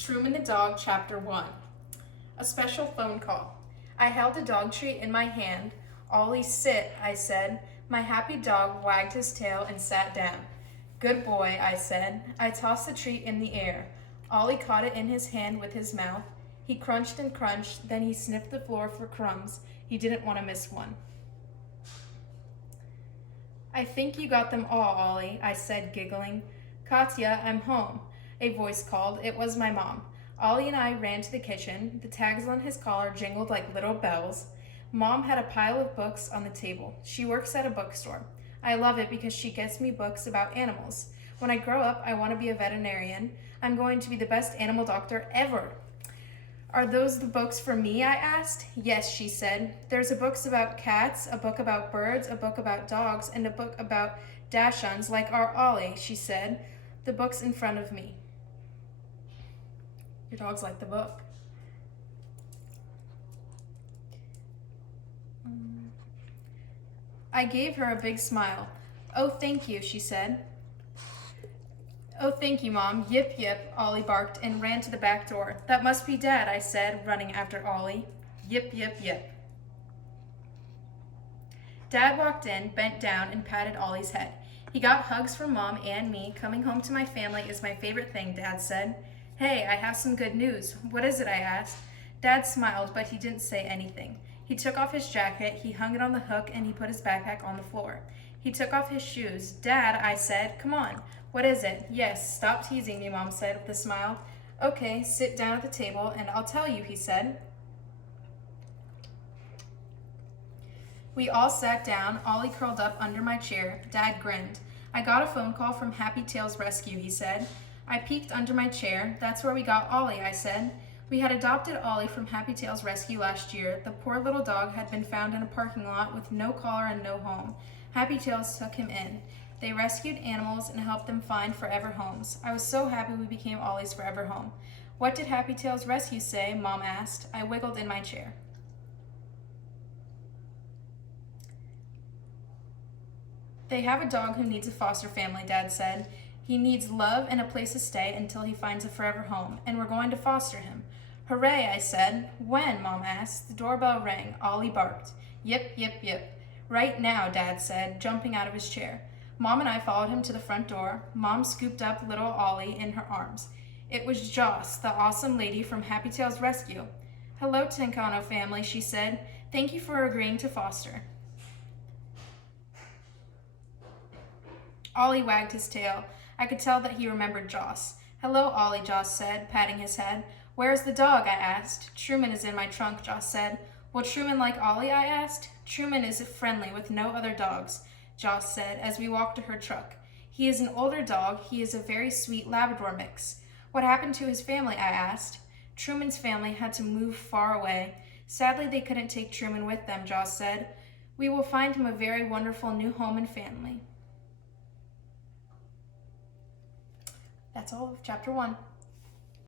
Truman the Dog, Chapter 1. A special phone call. I held a dog treat in my hand. Ollie, sit, I said. My happy dog wagged his tail and sat down. Good boy, I said. I tossed the treat in the air. Ollie caught it in his hand with his mouth. He crunched and crunched, then he sniffed the floor for crumbs. He didn't want to miss one. I think you got them all, Ollie, I said, giggling. Katya, I'm home, a voice called. It was my mom. Ollie and I ran to the kitchen. The tags on his collar jingled like little bells. Mom had a pile of books on the table. She works at a bookstore. I love it because she gets me books about animals. When I grow up, I want to be a veterinarian. I'm going to be the best animal doctor ever. Are those the books for me? I asked. Yes, she said. There's a books about cats, a book about birds, a book about dogs, and a book about Dachshunds like our Ollie, she said. The book's in front of me. Your dog's like the book. I gave her a big smile. Oh, thank you, she said. Oh, thank you, Mom. Yip, yip, Ollie barked and ran to the back door. That must be Dad, I said, running after Ollie. Yip, yip, yip. Dad walked in, bent down, and patted Ollie's head. He got hugs from Mom and me. Coming home to my family is my favorite thing, Dad said. Hey, I have some good news. What is it? I asked. Dad smiled, but he didn't say anything. He took off his jacket, he hung it on the hook, and he put his backpack on the floor. He took off his shoes. Dad, I said, come on. What is it? Yes, stop teasing me, Mom said with a smile. Okay, sit down at the table, and I'll tell you, he said. We all sat down. Ollie curled up under my chair. Dad grinned. I got a phone call from Happy Tail's rescue, he said. I peeked under my chair. That's where we got Ollie, I said. We had adopted Ollie from Happy Tail's rescue last year. The poor little dog had been found in a parking lot with no collar and no home. Happy Tails took him in. They rescued animals and helped them find forever homes. I was so happy we became Ollie's forever home. What did Happy Tail's rescue say? Mom asked. I wiggled in my chair. They have a dog who needs a foster family, Dad said. He needs love and a place to stay until he finds a forever home, and we're going to foster him. Hooray, I said. When? Mom asked. The doorbell rang. Ollie barked. Yip, yip, yip. Right now, Dad said, jumping out of his chair. Mom and I followed him to the front door. Mom scooped up little Ollie in her arms. It was Joss, the awesome lady from Happy Tail's rescue. Hello, Tincano family, she said. Thank you for agreeing to foster. Ollie wagged his tail. I could tell that he remembered Joss. Hello, Ollie, Joss said, patting his head. Where's the dog? I asked. Truman is in my trunk, Joss said. Will Truman like Ollie? I asked. Truman is friendly with no other dogs, Joss said as we walked to her truck. He is an older dog. He is a very sweet Labrador mix. What happened to his family? I asked. Truman's family had to move far away. Sadly, they couldn't take Truman with them, Joss said. We will find him a very wonderful new home and family. That's all of Chapter 1.